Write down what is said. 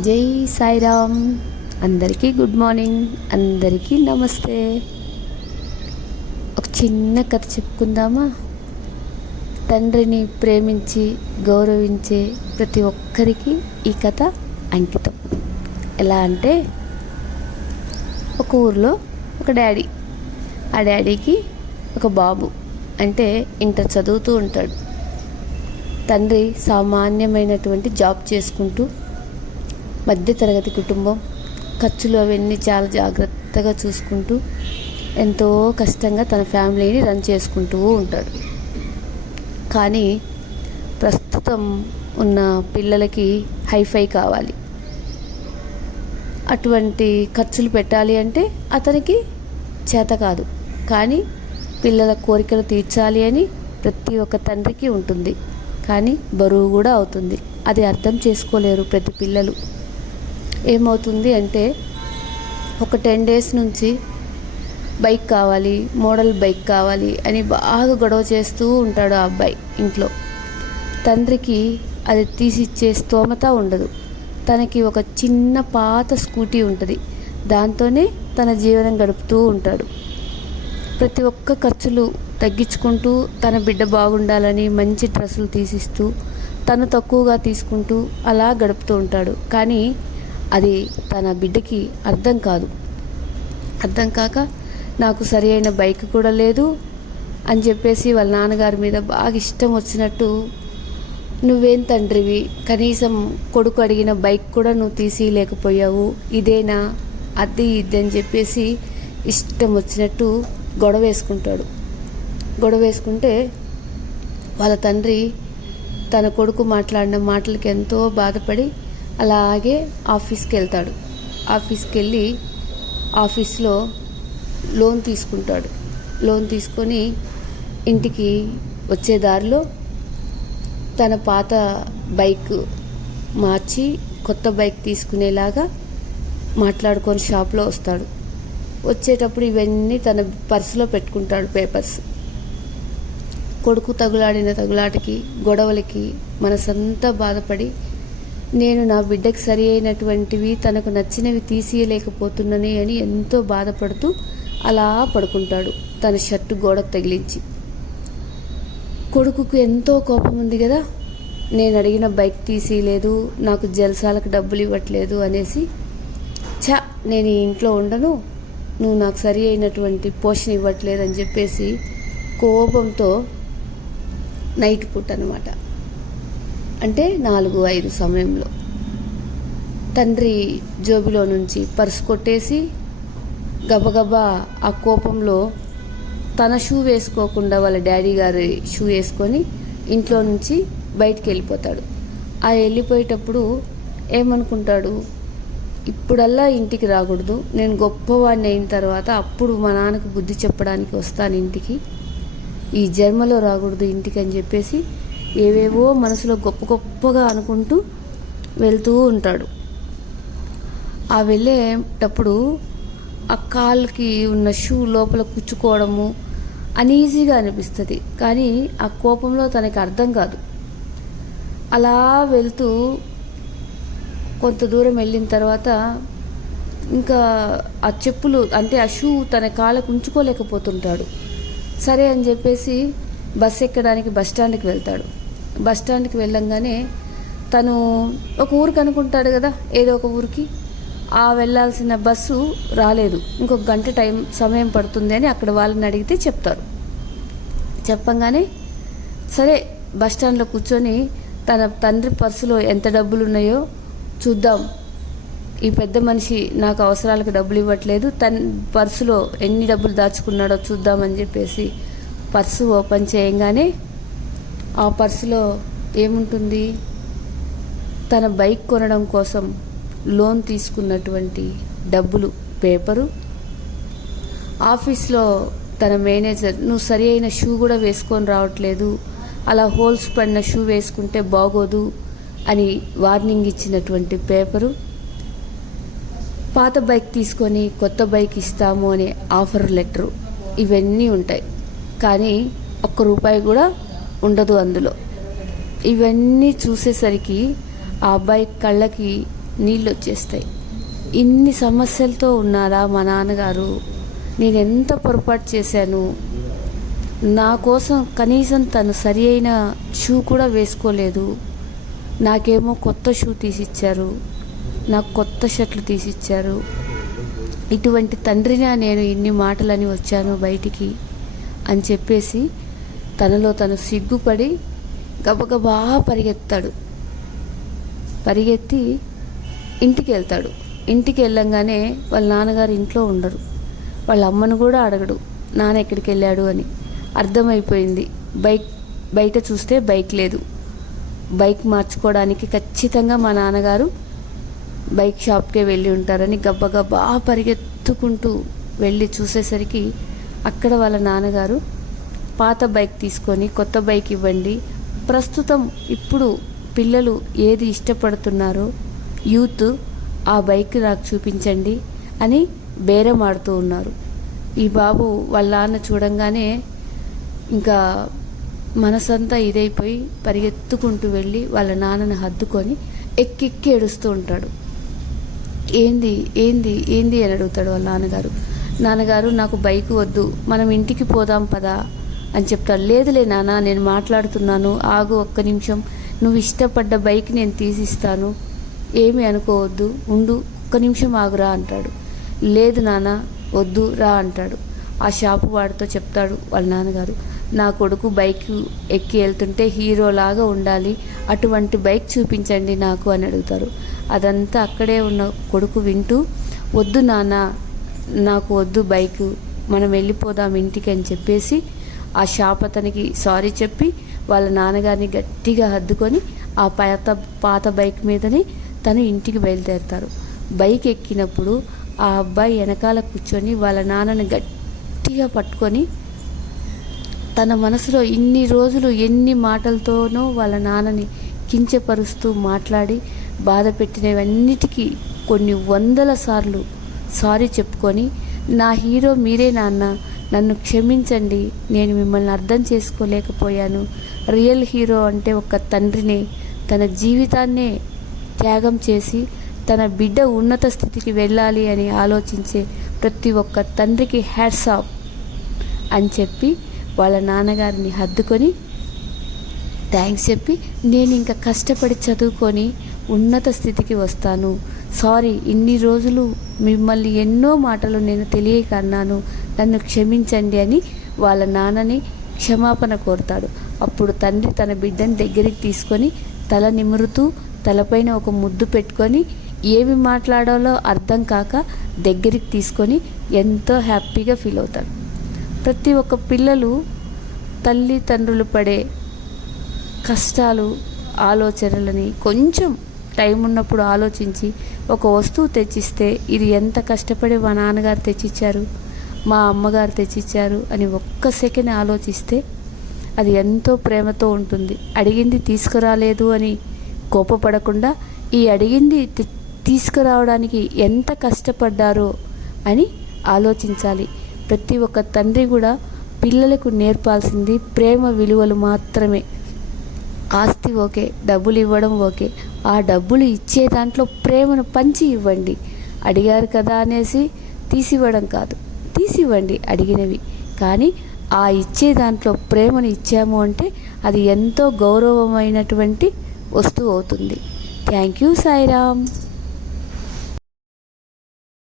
జై సాయిరామ్. అందరికీ good morning. అందరికీ నమస్తే. ఒక చిన్న కథ చెప్పుకుందామా? తండ్రిని ప్రేమించి గౌరవించే ప్రతి ఒక్కరికి ఈ కథ అంకితం. ఎలా అంటే ఒక ఊర్లో ఒక డాడీ. ఆ డాడీకి ఒక బాబు అంటే ఇంటర్ చదువుతూ ఉంటాడు. తండ్రి సామాన్యమైనటువంటి జాబ్ చేసుకుంటూ మధ్యతరగతి కుటుంబం ఖర్చులు అవన్నీ చాలా జాగ్రత్తగా చూసుకుంటూ ఎంతో కష్టంగా తన ఫ్యామిలీని రన్ చేసుకుంటూ ఉంటాడు. కానీ ప్రస్తుతం ఉన్న పిల్లలకి హైఫై కావాలి. అటువంటి ఖర్చులు పెట్టాలి అంటే అతనికి చేత కాదు. కానీ పిల్లల కోరికలు తీర్చాలి అని ప్రతి ఒక్క తండ్రికి ఉంటుంది. కానీ బరువు కూడా అవుతుంది. అది అర్థం చేసుకోలేరు ప్రతి పిల్లలు. ఏమవుతుంది అంటే ఒక టెన్ డేస్ నుంచి బైక్ కావాలి మోడల్ బైక్ కావాలి అని బాగా గొడవ చేస్తూ ఉంటాడు ఆ అబ్బాయి ఇంట్లో. తండ్రికి అది తీసిచ్చే స్తోమత ఉండదు. తనకి ఒక చిన్న పాత స్కూటీ ఉంటుంది. దాంతోనే తన జీవనం గడుపుతూ ఉంటాడు. ప్రతి ఒక్క ఖర్చులు తగ్గించుకుంటూ తన బిడ్డ బాగుండాలని మంచి డ్రెస్సులు తీసిస్తూ తను తక్కువగా తీసుకుంటూ అలా గడుపుతూ ఉంటాడు. కానీ అది తన బిడ్డకి అర్థం కాదు. అర్థం కాక నాకు సరి అయిన బైక్ కూడా లేదు అని చెప్పేసి వాళ్ళ నాన్నగారి మీద బాగా ఇష్టం వచ్చినట్టు నువ్వేం తండ్రివి? కనీసం కొడుకు అడిగిన బైక్ కూడా నువ్వు తీసి లేకపోయావు ఇదేనా? అది ఇది అని చెప్పేసి ఇష్టం వచ్చినట్టు గొడవ వేసుకుంటాడు. గొడవ వేసుకుంటే వాళ్ళ తండ్రి తన కొడుకు మాట్లాడిన మాటలకి ఎంతో బాధపడి అలాగే ఆఫీస్కి వెళ్తాడు ఆఫీస్కి వెళ్ళి ఆఫీస్లో లోన్ తీసుకుంటాడు. లోన్ తీసుకొని ఇంటికి వచ్చే దారిలో తన పాత బైక్ మార్చి కొత్త బైక్ తీసుకునేలాగా మాట్లాడుకొని షాప్లో వస్తాడు. వచ్చేటప్పుడు ఇవన్నీ తన పర్సులో పెట్టుకుంటాడు పేపర్స్. కొడుకు తగులాడిన తగులాటకి గొడవలకి మనసంతా బాధపడి నేను నా బిడ్డకి సరి అయినటువంటివి తనకు నచ్చినవి తీసియలేకపోతున్నానే అని ఎంతో బాధపడుతూ అలా పడుకుంటాడు. తన షర్టు గోడ తగిలించి. కొడుకుకు ఎంతో కోపం ఉంది కదా? నేను అడిగిన బైక్ తీసియలేదు నాకు జలసాలకు డబ్బులు ఇవ్వట్లేదు అనేసి. ఛా నేను ఈ ఇంట్లో ఉండను నువ్వు నాకు సరి అయినటువంటి పోషణ ఇవ్వట్లేదు అని చెప్పేసి కోపంతో నైట్ పూట అనమాట అంటే నాలుగు ఐదు సమయంలో. తండ్రి జోబిలో నుంచి పర్సు కొట్టేసి గబగబా ఆ కోపంలో తన షూ వేసుకోకుండా వాళ్ళ డాడీ గారి షూ వేసుకొని ఇంట్లో నుంచి బయటికి వెళ్ళిపోతాడు ఆ వెళ్ళిపోయేటప్పుడు ఏమనుకుంటాడు? ఇప్పుడల్లా ఇంటికి రాకూడదు. నేను గొప్పవాడిని అయిన తర్వాత అప్పుడు మా నాన్నకు బుద్ధి చెప్పడానికి వస్తాను ఇంటికి. ఈ జన్మలో రాకూడదు ఇంటికి అని చెప్పేసి ఏవేవో మనసులో గొప్ప గొప్పగా అనుకుంటూ వెళ్తూ ఉంటాడు. ఆ వెళ్ళేటప్పుడు ఆ కాళ్ళకి ఉన్న షూ లోపల కుచ్చుకోవడము అనీజీగా అనిపిస్తుంది. కానీ ఆ కోపంలో తనకి అర్థం కాదు. అలా వెళ్తూ కొంత దూరం వెళ్ళిన తర్వాత ఇంకా ఆ చెప్పులు అంటే ఆ షూ తన కాళ్ళకు ఉంచుకోలేకపోతుంటాడు. సరే అని చెప్పేసి బస్ ఎక్కడానికి బస్ స్టాండ్కి వెళ్తాడు. బస్ స్టాండ్కి వెళ్ళంగానే తను ఒక ఊరికి అనుకుంటాడు కదా ఏదో ఒక ఊరికి. ఆ వెళ్ళాల్సిన బస్సు రాలేదు. ఇంకొక గంట టైం సమయం పడుతుంది అని అక్కడ వాళ్ళని అడిగితే చెప్తారు. చెప్పంగానే సరే బస్ స్టాండ్లో కూర్చొని తన తండ్రి పర్సులో ఎంత డబ్బులు ఉన్నాయో చూద్దాం. ఈ పెద్ద మనిషి నాకు అవసరాలకు డబ్బులు ఇవ్వట్లేదు. తన పర్సులో ఎన్ని డబ్బులు దాచుకున్నాడో చూద్దామని చెప్పేసి పర్సు ఓపెన్ చేయంగానే ఆ పర్సులో ఏముంటుంది? తన బైక్ కొనడం కోసం లోన్ తీసుకున్నటువంటి డబ్బులు పేపరు. ఆఫీస్లో తన మేనేజర్ నువ్వు సరి అయిన షూ కూడా వేసుకొని రావట్లేదు. అలా హోల్స్ పడిన షూ వేసుకుంటే బాగోదు అని వార్నింగ్ ఇచ్చినటువంటి పేపరు. పాత బైక్ తీసుకొని కొత్త బైక్ ఇస్తాము అనే ఆఫర్ లెటరు. ఇవన్నీ ఉంటాయి. కానీ ఒక్క రూపాయి కూడా ఉండదు అందులో. ఇవన్నీ చూసేసరికి ఆ అబ్బాయి కళ్ళకి నీళ్ళు వచ్చేస్తాయి ఇన్ని సమస్యలతో ఉన్నారా మా నాన్నగారు? నేను ఎంత పొరపాటు చేశాను? నా కోసం కనీసం తను సరి అయిన షూ కూడా వేసుకోలేదు. నాకేమో కొత్త షూ తీసిచ్చారు. నాకు కొత్త షర్ట్లు తీసిచ్చారు. ఇటువంటి తండ్రినా నేను ఇన్ని మాటలని వచ్చాను బయటికి అని చెప్పేసి తనలో తను సిగ్గుపడి గబగబా పరిగెత్తాడు. పరిగెత్తి ఇంటికి వెళ్తాడు. ఇంటికి వెళ్ళంగానే వాళ్ళ నాన్నగారు ఇంట్లో ఉండరు. వాళ్ళ అమ్మను కూడా అడగడు. నాన్న ఎక్కడికి వెళ్ళాడు? అని. అర్థమైపోయింది. బైక్ బయట చూస్తే బైక్ లేదు. బైక్ మార్చుకోవడానికి ఖచ్చితంగా మా నాన్నగారు బైక్ షాప్కే వెళ్ళి ఉంటారని గబ్బగబ్బా పరిగెత్తుకుంటూ వెళ్ళి చూసేసరికి అక్కడ వాళ్ళ నాన్నగారు పాత బైక్ తీసుకొని కొత్త బైక్ ఇవ్వండి. ప్రస్తుతం ఇప్పుడు పిల్లలు ఏది ఇష్టపడుతున్నారో యూత్ ఆ బైక్ నాకు చూపించండి అని బేరం ఆడుతూ ఉన్నారు. ఈ బాబు వాళ్ళ నాన్న చూడంగానే ఇంకా మనసంతా ఇదైపోయి పరిగెత్తుకుంటూ వెళ్ళి వాళ్ళ నాన్నని హద్దుకొని ఎక్కెక్కి ఏడుస్తూ ఉంటాడు. ఏంది ఏంది ఏంది అని అడుగుతాడు వాళ్ళ నాన్నగారు. నాన్నగారు నాకు బైక్ వద్దు. మనం ఇంటికి పోదాం పదా? అని చెప్తాడు లేదులే నాన్న నేను మాట్లాడుతున్నాను. ఆగు ఒక్క నిమిషం. నువ్వు ఇష్టపడ్డ బైక్ నేను తీసిస్తాను. ఏమి అనుకోవద్దు. ఉండు ఒక్క నిమిషం ఆగురా అంటాడు. లేదు నాన్న వద్దు రా అంటాడు. ఆ షాపు వాడితో చెప్తాడు వాళ్ళ నాన్నగారు. నా కొడుకు బైక్ ఎక్కి వెళ్తుంటే హీరోలాగా ఉండాలి. అటువంటి బైక్ చూపించండి నాకు అని అడుగుతారు. అదంతా అక్కడే ఉన్న కొడుకు వింటూ వద్దు నాన్న నాకు వద్దు బైక్. మనం వెళ్ళిపోదాం ఇంటికి అని చెప్పేసి ఆ షాప్ అతనికి సారీ చెప్పి వాళ్ళ నాన్నగారిని గట్టిగా హద్దుకొని ఆ పాత పాత బైక్ మీదనే తను ఇంటికి బయలుదేరుతారు. బైక్ ఎక్కినప్పుడు ఆ అబ్బాయి వెనకాల కూర్చొని వాళ్ళ నాన్నని గట్టిగా పట్టుకొని తన మనసులో ఇన్ని రోజులు ఎన్ని మాటలతోనో వాళ్ళ నాన్నని కించపరుస్తూ మాట్లాడి బాధ పెట్టినవన్నిటికీ కొన్ని వందల సార్లు సారీ చెప్పుకొని నా హీరో మీరే నాన్న నన్ను క్షమించండి నేను మిమ్మల్ని అర్థం చేసుకోలేకపోయాను. రియల్ హీరో అంటే ఒక తండ్రినే తన జీవితాన్నే త్యాగం చేసి తన బిడ్డ ఉన్నత స్థితికి వెళ్ళాలి అని ఆలోచించే ప్రతి ఒక్క తండ్రికి హ్యాట్స్ ఆఫ్ అని చెప్పి వాళ్ళ నాన్నగారిని హద్దుకొని థ్యాంక్స్ చెప్పి నేను ఇంకా కష్టపడి చదువుకొని ఉన్నత స్థితికి వస్తాను. సారీ ఇన్ని రోజులు మిమ్మల్ని ఎన్నో మాటలు నేను తెలియక అన్నాను. నన్ను క్షమించండి అని వాళ్ళ నాన్నని క్షమాపణ కోరుతాడు. అప్పుడు తండ్రి తన బిడ్డని దగ్గరికి తీసుకొని తల నిమురుతూ తలపైన ఒక ముద్దు పెట్టుకొని ఏమి మాట్లాడాలో అర్థం కాక దగ్గరికి తీసుకొని ఎంతో హ్యాపీగా ఫీల్ అవుతారు ప్రతి ఒక్క పిల్లలు తల్లిదండ్రులు పడే కష్టాలు ఆలోచనలని కొంచెం టైం ఉన్నప్పుడు ఆలోచించి ఒక వస్తువు తెచ్చిస్తే ఇది ఎంత కష్టపడి మా నాన్నగారు తెచ్చిచ్చారు? మా అమ్మగారు తెచ్చిచ్చారు అని ఒక్క సెకండ్ ఆలోచిస్తే అది ఎంతో ప్రేమతో ఉంటుంది. అడిగింది తీసుకురాలేదు అని కోపపడకుండా ఈ అడిగింది తీసుకురావడానికి ఎంత కష్టపడ్డారో అని ఆలోచించాలి. ప్రతి ఒక్క తండ్రి కూడా పిల్లలకు నేర్పాల్సింది ప్రేమ విలువలు మాత్రమే. ఆస్తి ఓకే డబ్బులు ఇవ్వడం ఓకే. ఆ డబ్బులు ఇచ్చే దాంట్లో ప్రేమను పంచి ఇవ్వండి. అడిగారు కదా అనేసి తీసివ్వడం కాదు. తీసివ్వండి అడిగినవి. కానీ ఆ ఇచ్చే దాంట్లో ప్రేమను ఇచ్చాము అంటే అది ఎంతో గౌరవమైనటువంటి వస్తువు అవుతుంది. Thank you Sairam.